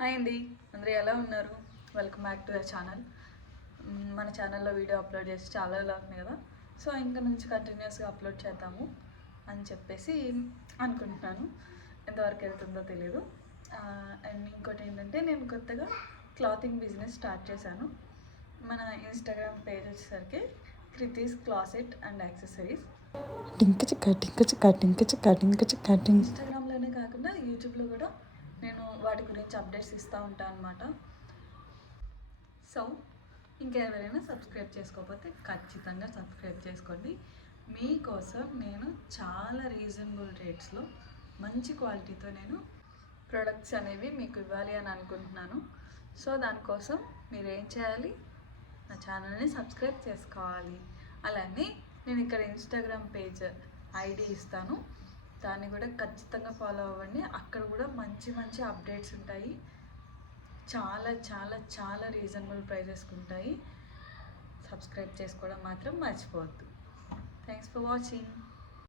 Hi అండి, అందరూ ఎలా ఉన్నారు? Welcome back to the channel. మన ఛానల్లో వీడియో అప్లోడ్ చేసి చాలా రోజులు అవుతుంది కదా, సో ఇంకా నుంచి కంటిన్యూస్గా అప్లోడ్ చేద్దాము అని చెప్పేసి అనుకుంటున్నాను. ఎంతవరకు వెళ్తుందో తెలియదు. అండ్ ఇంకోటి ఏంటంటే, నేను కొత్తగా క్లాతింగ్ బిజినెస్ స్టార్ట్ చేశాను. మన ఇన్స్టాగ్రామ్ పేజ్ వచ్చేసరికి క్రితీస్ క్లాసెట్ అండ్ యాక్సెసరీస్. ఇన్స్టాగ్రామ్లోనే కాకుండా యూట్యూబ్లో కూడా నేను వాటి గురించి అప్డేట్స్ ఇస్తూ ఉంటాను అనమాట. సో ఇంకెవరైనా సబ్స్క్రైబ్ చేసుకోకపోతే ఖచ్చితంగా సబ్స్క్రైబ్ చేసుకోండి. మీకోసం నేను చాలా రీజనబుల్ రేట్స్లో మంచి క్వాలిటీతో నేను ప్రొడక్ట్స్ అనేవి మీకు ఇవ్వాలి అని అనుకుంటున్నాను. సో దానికోసం మీరు ఏం చేయాలి, నా ఛానల్ని సబ్స్క్రైబ్ చేసుకోవాలి. అలానే నేను ఇక్కడ ఇన్స్టాగ్రామ్ పేజ్ ఐడి ఇస్తాను, దాన్ని కూడా ఖచ్చితంగా ఫాలో అవ్వండి. అక్కడ కూడా మంచి మంచి అప్డేట్స్ ఉంటాయి. చాలా చాలా చాలా రీజనబుల్ ప్రైజెస్కి ఉంటాయి. సబ్స్క్రైబ్ చేసుకోవడం మాత్రం మర్చిపోవద్దు. Thanks for watching.